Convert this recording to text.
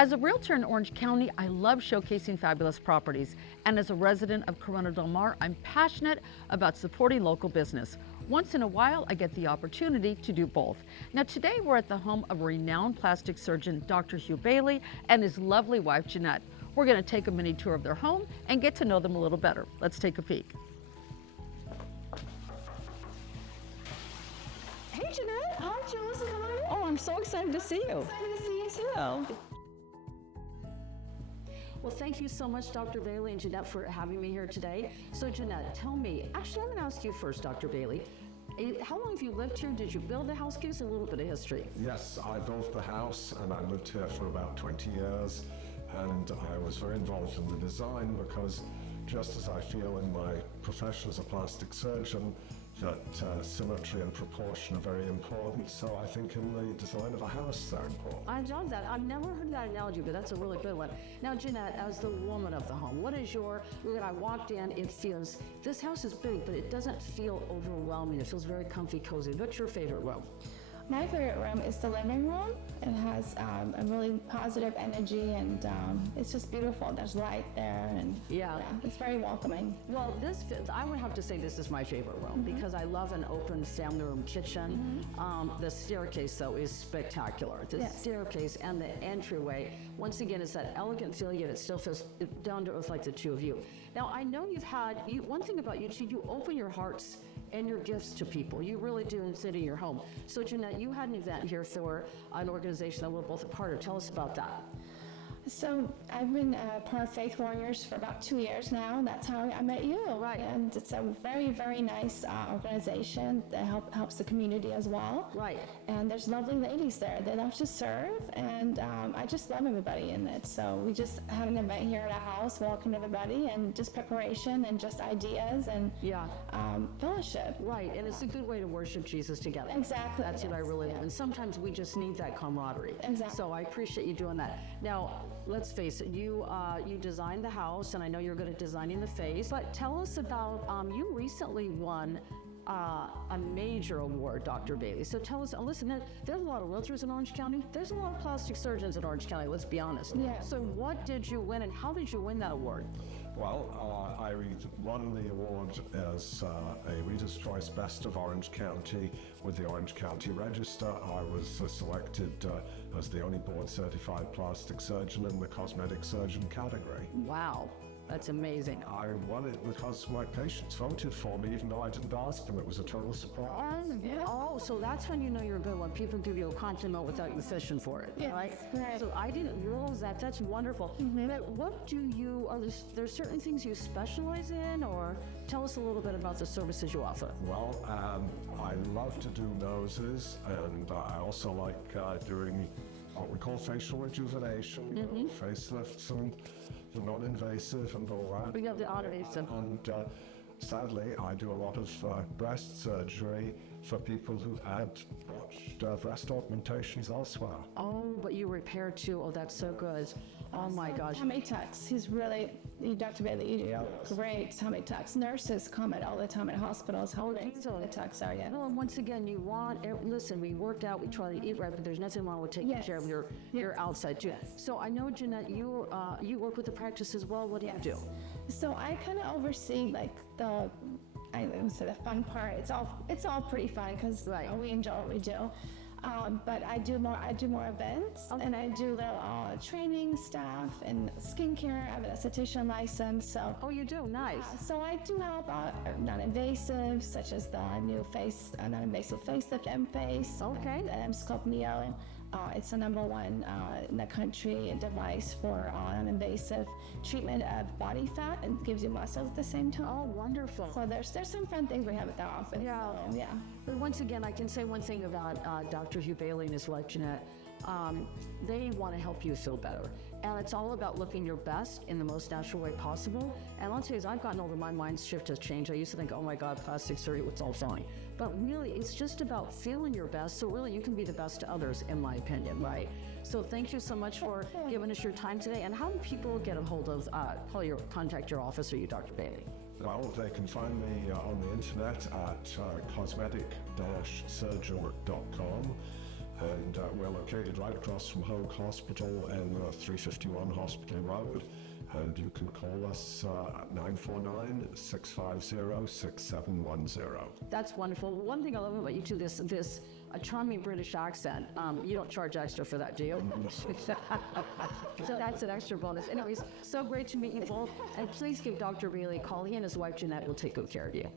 As a realtor in Orange County, I love showcasing fabulous properties. And as a resident of Corona Del Mar, I'm passionate about supporting local business. Once in a while, I get the opportunity to do both. Now today we're at the home of renowned plastic surgeon, Dr. Hugh Bailey, and his lovely wife, Jeanette. We're gonna take a mini tour of their home and get to know them a little better. Let's take a peek. Hey Jeanette. Hi, Jules. How are you? Oh, I'm so excited to see you. Excited to see you too. Well, thank you so much, Dr. Bailey and Jeanette, for having me here today. So Jeanette, tell me, actually I'm gonna ask you first, Dr. Bailey. How long have you lived here? Did you build the house? Give us a little bit of history. Yes, I built the house and I lived here for about 20 years, and I was very involved in the design because just as I feel in my profession as a plastic surgeon that symmetry and proportion are very important, so I think in the design of a house they're important. I love that. I've never heard that analogy, but that's a really good one. Now, Jeanette, as the woman of the home, what is when I walked in, it feels, this house is big, but it doesn't feel overwhelming. It feels very comfy, cozy. What's your favorite room? My favorite room is the living room. It has a really positive energy, and it's just beautiful. There's light there, and yeah, it's very welcoming. Well, I would have to say this is my favorite room because I love an open family room kitchen. The staircase, though, is spectacular. The staircase and the entryway, once again, it's that elegant feel, yet it still feels down to earth like the two of you. Now, I know one thing about you two, you open your hearts and your gifts to people. You really do in your home. So Jeanette, you had an event here for an organization that we're both a part of. Tell us about that. So I've been part of Faith Warriors for about 2 years now, and that's how I met you. Right. And it's a very, very nice organization that helps the community as well. Right. And there's lovely ladies there. They love to serve, and I just love everybody in it. So we just had an event here at our house, welcome everybody, and just preparation and just ideas and fellowship. Right, and it's a good way to worship Jesus together. Exactly. That's what I really love. And sometimes we just need that camaraderie. Exactly. So I appreciate you doing that. Now, let's face it, you designed the house, and I know you're good at designing the face, but tell us about, you recently won a major award, Dr. Bailey. So tell us, listen, there's a lot of realtors in Orange County. There's a lot of plastic surgeons in Orange County, let's be honest. Yeah. So what did you win, and how did you win that award? Well, I won the award as a Reader's Choice Best of Orange County with the Orange County Register. I was selected as the only board-certified plastic surgeon in the Cosmetic Surgeon category. Wow. That's amazing. I won it because my patients voted for me, even though I didn't ask them. It was a total surprise. Oh, so that's when you know you're good, when people give you a compliment without you fishing for it, right? So I didn't realize that. That's wonderful. But what there's certain things you specialize in, or tell us a little bit about the services you offer? Well, I love to do noses, and I also like doing what we call facial rejuvenation, facelifts and the non-invasive and all that. We have the non-invasive. And sadly, I do a lot of breast surgery for people who had botched breast augmentations elsewhere. Oh, but you repair too. Oh, that's so good. Oh my gosh. Tummy tucks. Dr. Bailey, you do great tummy tucks. Nurses comment all the time at hospitals how great tummy tucks are. Yeah. Well, and once again, listen, we worked out, we try to eat right, but there's nothing wrong with taking care of your outside too. So I know, Jeanette, you work with the practice as well. What do you do? So I kind of oversee the fun part. It's all pretty fun because we enjoy what we do. But I do more events, and I do little training stuff and skincare. I have an esthetician license, so. Oh, you do? Nice. So I do help out non-invasive, such as the new non-invasive facelift M-Face. Okay. The M-Sculpt Neo. It's the #1 in the country device for non-invasive treatment of body fat, and gives you muscles at the same time. Oh, wonderful. So there's some fun things we have at the office. Yeah. So, yeah. But once again, I can say one thing about Dr. Hugh Bailey and his wife, Jeanette. They want to help you feel better. And it's all about looking your best in the most natural way possible. And I'll tell you, as I've gotten older, my mind shift has changed. I used to think, oh my God, plastic surgery, it's all fine. But really, it's just about feeling your best. So really, you can be the best to others, in my opinion, right? So thank you so much for giving us your time today. And how do people get a hold of, contact your office or you, Dr. Bailey? Well, they can find me on the internet at cosmetic-surgeon.com. And we're located right across from Hoag Hospital and 351 Hospital Road. And you can call us at 949-650-6710. That's wonderful. One thing I love about you too, this a charming British accent. You don't charge extra for that, do you? So that's an extra bonus. Anyways, so great to meet you both. And please give Dr. Bailey a call. He and his wife Jeanette will take good care of you.